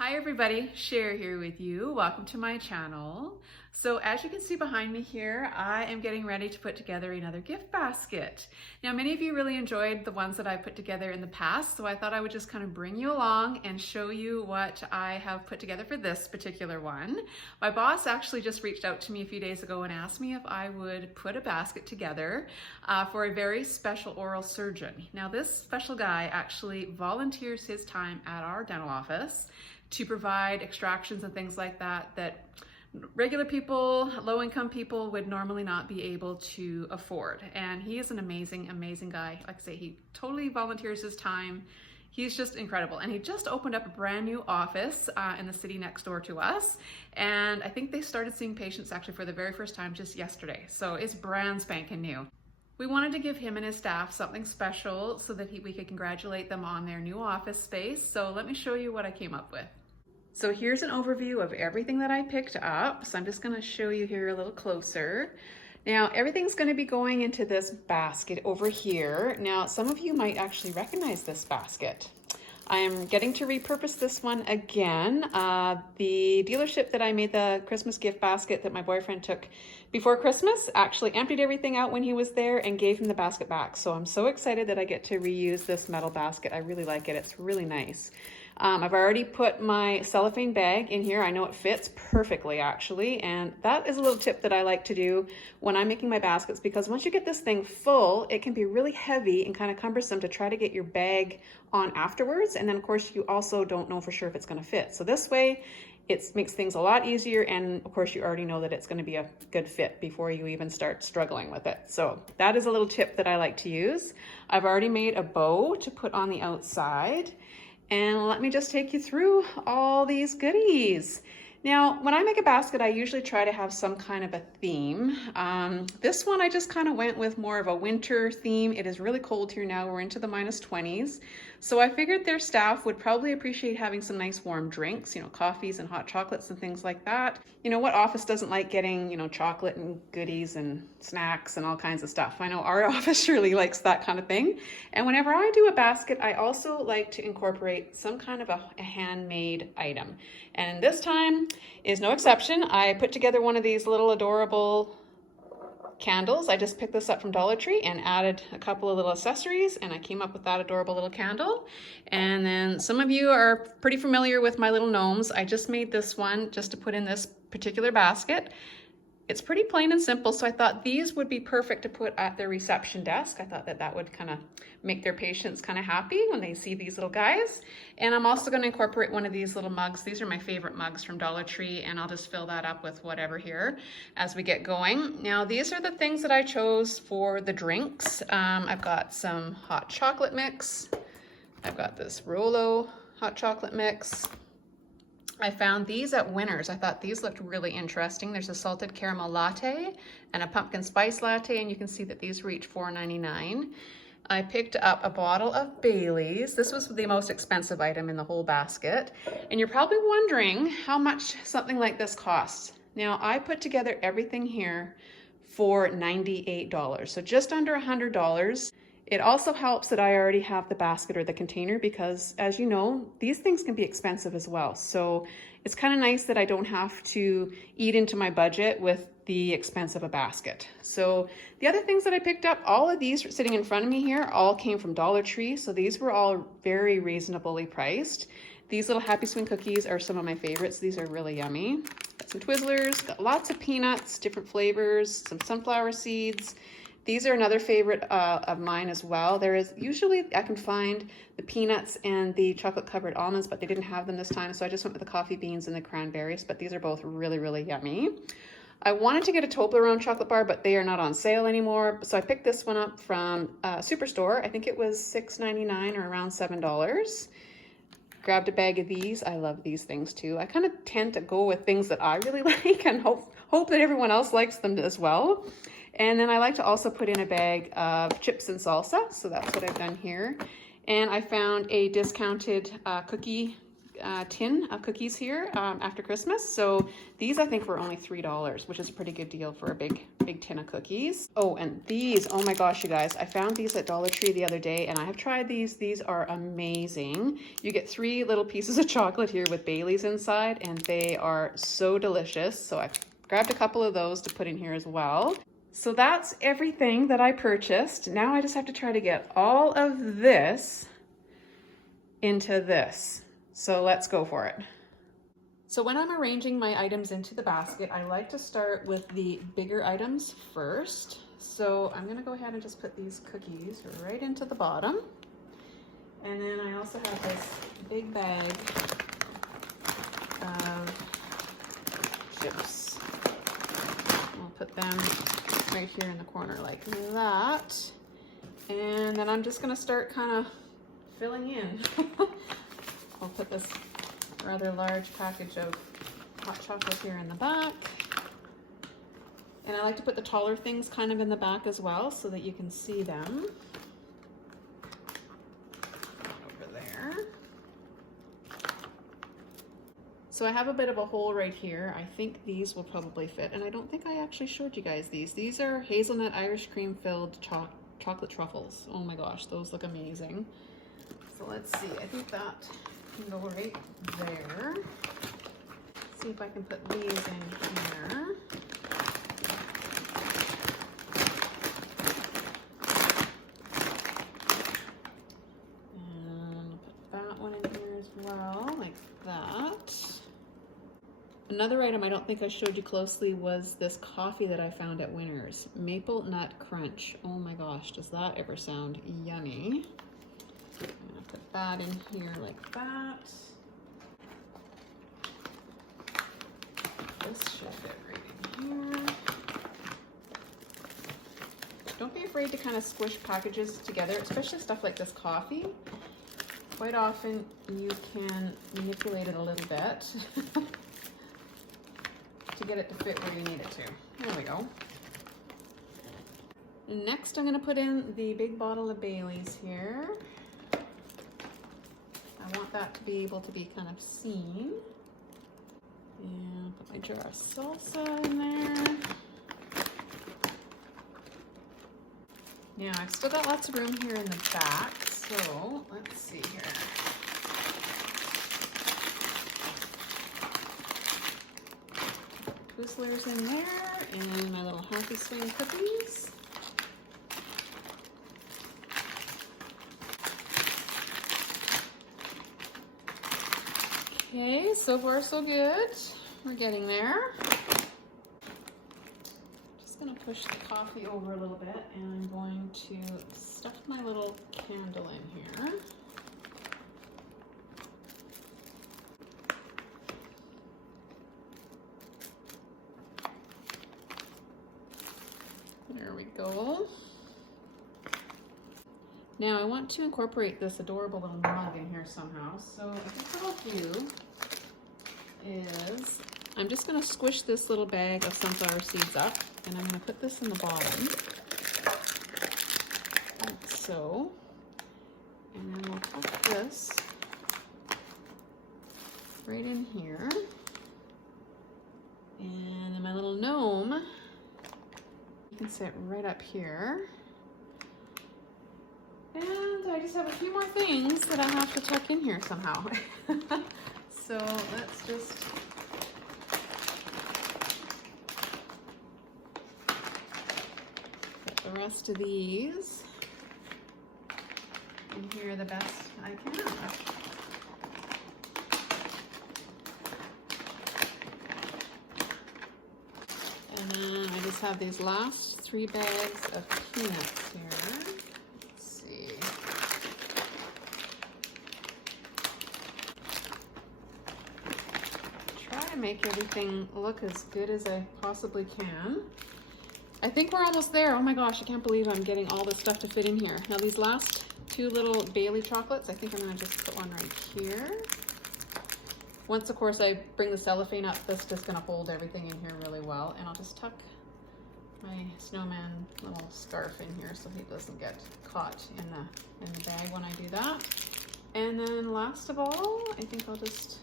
Hi everybody, Cher here with you. Welcome to my channel. So as you can see behind me here, I am getting ready to put together another gift basket. Now many of you really enjoyed the ones that I put together in the past, so I thought I would just kind of bring you along and show you what I have put together for this particular one. My boss actually just reached out to me a few days ago and asked me if I would put a basket together for a very special oral surgeon. Now this special guy actually volunteers his time at our dental office to provide extractions and things like that regular people, low-income people would normally not be able to afford. And he is an amazing guy. Like I say, he totally volunteers his time. He's just incredible. And he just opened up a brand new office in the city next door to us. And I think they started seeing patients actually for the very first time just yesterday. So it's brand spanking new. We wanted to give him and his staff something special so that we could congratulate them on their new office space. So let me show you what I came up with. So here's an overview of everything that I picked up. So I'm just going to show you here a little closer. Now everything's going to be going into this basket over here. Now some of you might actually recognize this basket. I am getting to repurpose this one again. The dealership that I made the Christmas gift basket that my boyfriend took before Christmas actually emptied everything out when he was there and gave him the basket back. So I'm so excited that I get to reuse this metal basket. I really like it. It's really nice. I've already put my cellophane bag in here. I know it fits perfectly actually, and that is a little tip that I like to do when I'm making my baskets, because once you get this thing full, it can be really heavy and kind of cumbersome to try to get your bag on afterwards. And then of course you also don't know for sure if it's going to fit. So this way it makes things a lot easier, and of course you already know that it's going to be a good fit before you even start struggling with it. So that is a little tip that I like to use. I've already made a bow to put on the outside. And let me just take you through all these goodies. Now, when I make a basket, I usually try to have some kind of a theme. This one, I just kind of went with more of a winter theme. It is really cold here now. We're into the -20s. So I figured their staff would probably appreciate having some nice warm drinks, you know, coffees and hot chocolates and things like that. You know, what office doesn't like getting, you know, chocolate and goodies and snacks and all kinds of stuff? I know our office surely likes that kind of thing. And whenever I do a basket, I also like to incorporate some kind of a handmade item. And this time is no exception. I put together one of these little adorable candles. I just picked this up from Dollar Tree and added a couple of little accessories, and I came up with that adorable little candle. And then some of you are pretty familiar with my little gnomes. I just made this one just to put in this particular basket. It's pretty plain and simple, so I thought these would be perfect to put at their reception desk. I thought that that would kind of make their patients kind of happy when they see these little guys. And I'm also going to incorporate one of these little mugs. These are my favorite mugs from Dollar Tree, and I'll just fill that up with whatever here as we get going. Now, these are the things that I chose for the drinks. I've got some hot chocolate mix. I've got this Rolo hot chocolate mix. I found these at Winners. I thought these looked really interesting. There's a salted caramel latte and a pumpkin spice latte, and you can see that these reach $4.99. I picked up a bottle of Bailey's. This was the most expensive item in the whole basket. And you're probably wondering how much something like this costs. Now, I put together everything here for $98, so just under $100. It also helps that I already have the basket or the container, because as you know, these things can be expensive as well. So it's kind of nice that I don't have to eat into my budget with the expense of a basket. So the other things that I picked up, all of these sitting in front of me here, all came from Dollar Tree. So these were all very reasonably priced. These little Happy Swing cookies are some of my favorites. These are really yummy. Got some Twizzlers, got lots of peanuts, different flavors, some sunflower seeds. These are another favorite of mine as well. There is usually, I can find the peanuts and the chocolate covered almonds, but they didn't have them this time. So I just went with the coffee beans and the cranberries, but these are both really yummy. I wanted to get a Toblerone chocolate bar, but they are not on sale anymore. So I picked this one up from Superstore. I think it was $6.99 or around $7. Grabbed a bag of these. I love these things too. I kind of tend to go with things that I really like and hope that everyone else likes them as well. And then I like to also put in a bag of chips and salsa. So that's what I've done here. And I found a discounted cookie tin of cookies here after Christmas. So these I think were only $3, which is a pretty good deal for a big tin of cookies. Oh, and these, oh my gosh, you guys, I found these at Dollar Tree the other day and I have tried these. These are amazing. You get 3 little pieces of chocolate here with Bailey's inside and they are so delicious. So I grabbed a couple of those to put in here as well. So that's everything that I purchased. Now I just have to try to get all of this into this. So let's go for it. So when I'm arranging my items into the basket, I like to start with the bigger items first. So I'm gonna go ahead and just put these cookies right into the bottom. And then I also have this big bag of chips. I'll put them right here in the corner like that. And then I'm just gonna start kind of filling in. I'll put this rather large package of hot chocolate here in the back. And I like to put the taller things kind of in the back as well so that you can see them. Over there. So I have a bit of a hole right here. I think these will probably fit. And I don't think I actually showed you guys these. These are hazelnut Irish cream filled chocolate truffles. Oh my gosh, those look amazing. So let's see, I think that can go right there. See if I can put these in here. And put that one in here as well, like that. Another item I don't think I showed you closely was this coffee that I found at Winners. Maple Nut Crunch. Oh my gosh, does that ever sound yummy? I'm gonna put that in here like that. This should fit right in here. Don't be afraid to kind of squish packages together, especially stuff like this coffee. Quite often you can manipulate it a little bit to get it to fit where you need it to. There we go. Next I'm gonna put in the big bottle of Bailey's here. I want that to be able to be kind of seen. And put my jar of salsa in there. Now I've still got lots of room here in the back, so let's see here. Twizzlers in there and my little Happy Swing cookies. Okay, so far so good. We're getting there. Just gonna push the coffee over a little bit and I'm going to stuff my little candle in here. There we go. Now I want to incorporate this adorable little mug in here somehow. So I think what I'll do is I'm just going to squish this little bag of sunflower seeds up and I'm going to put this in the bottom, like so. And then we'll tuck this right in here. And then my little gnome can sit right up here. And I just have a few more things that I have to tuck in here somehow. So let's just put the rest of these in here the best I can. And then I just have these last 3 bags of peanuts here. Make everything look as good as I possibly can. I think we're almost there. Oh my gosh, I can't believe I'm getting all this stuff to fit in here. Now these last 2 little Bailey chocolates, I think I'm gonna just put one right here. Once of course I bring the cellophane up, that's just gonna hold everything in here really well. And I'll just tuck my snowman little scarf in here so he doesn't get caught in the bag when I do that. And then last of all, I think I'll just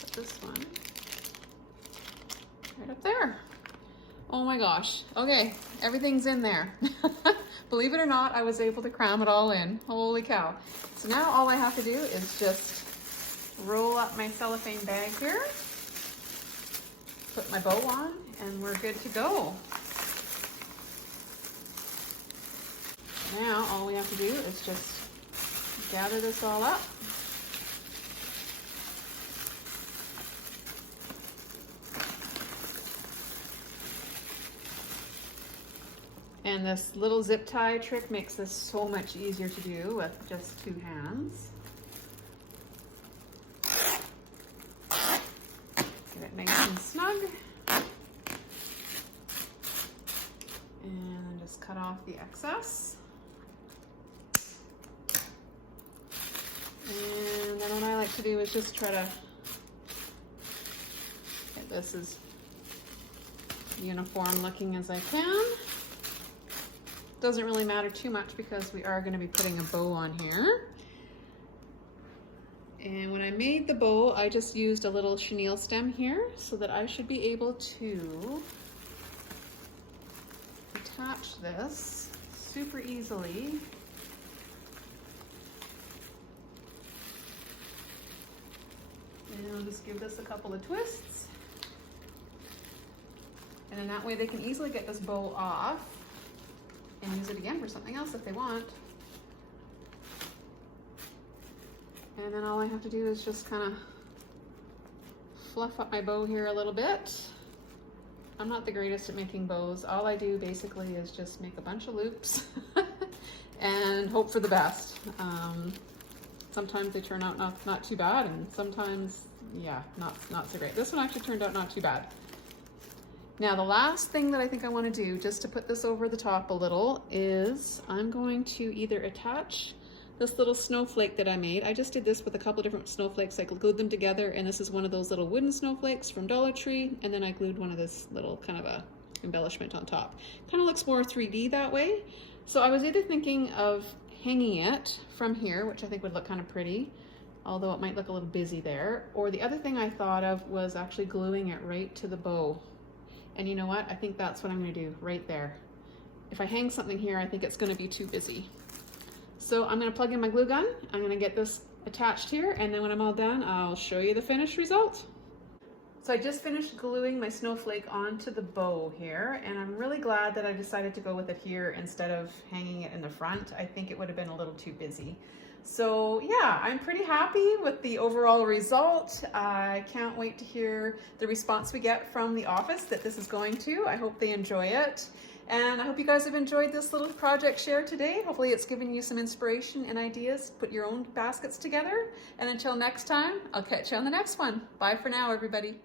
put this one right up there. Oh my gosh. Okay, everything's in there. Believe it or not, I was able to cram it all in. Holy cow. So now all I have to do is just roll up my cellophane bag here, put my bow on, and we're good to go. Now all we have to do is just gather this all up. And this little zip tie trick makes this so much easier to do with just 2 hands. Get it nice and snug. And then just cut off the excess. And then what I like to do is just try to get this as uniform looking as I can. Doesn't really matter too much because we are going to be putting a bow on here. And when I made the bow, I just used a little chenille stem here so that I should be able to attach this super easily. And I'll just give this a couple of twists. And then that way they can easily get this bow off and use it again for something else if they want. And then all I have to do is just kind of fluff up my bow here a little bit. I'm not the greatest at making bows. All I do basically is just make a bunch of loops and hope for the best. Sometimes they turn out not too bad, and sometimes, yeah, not so great. This one actually turned out not too bad. Now the last thing that I think I want to do, just to put this over the top a little, is I'm going to either attach this little snowflake that I made. I just did this with a couple different snowflakes. I glued them together, and this is one of those little wooden snowflakes from Dollar Tree, and then I glued one of this little kind of a embellishment on top. Kind of looks more 3D that way. So I was either thinking of hanging it from here, which I think would look kind of pretty, although it might look a little busy there, or the other thing I thought of was actually gluing it right to the bow. And you know what? I think that's what I'm going to do right there. If I hang something here, I think it's going to be too busy. So I'm going to plug in my glue gun. I'm going to get this attached here, and then when I'm all done, I'll show you the finished result. So I just finished gluing my snowflake onto the bow here, and I'm really glad that I decided to go with it here instead of hanging it in the front. I think it would have been a little too busy. So yeah, I'm pretty happy with the overall result. I can't wait to hear the response we get from the office that this is going to. I hope they enjoy it. And I hope you guys have enjoyed this little project share today. Hopefully it's given you some inspiration and ideas to put your own baskets together. And until next time, I'll catch you on the next one. Bye for now, everybody.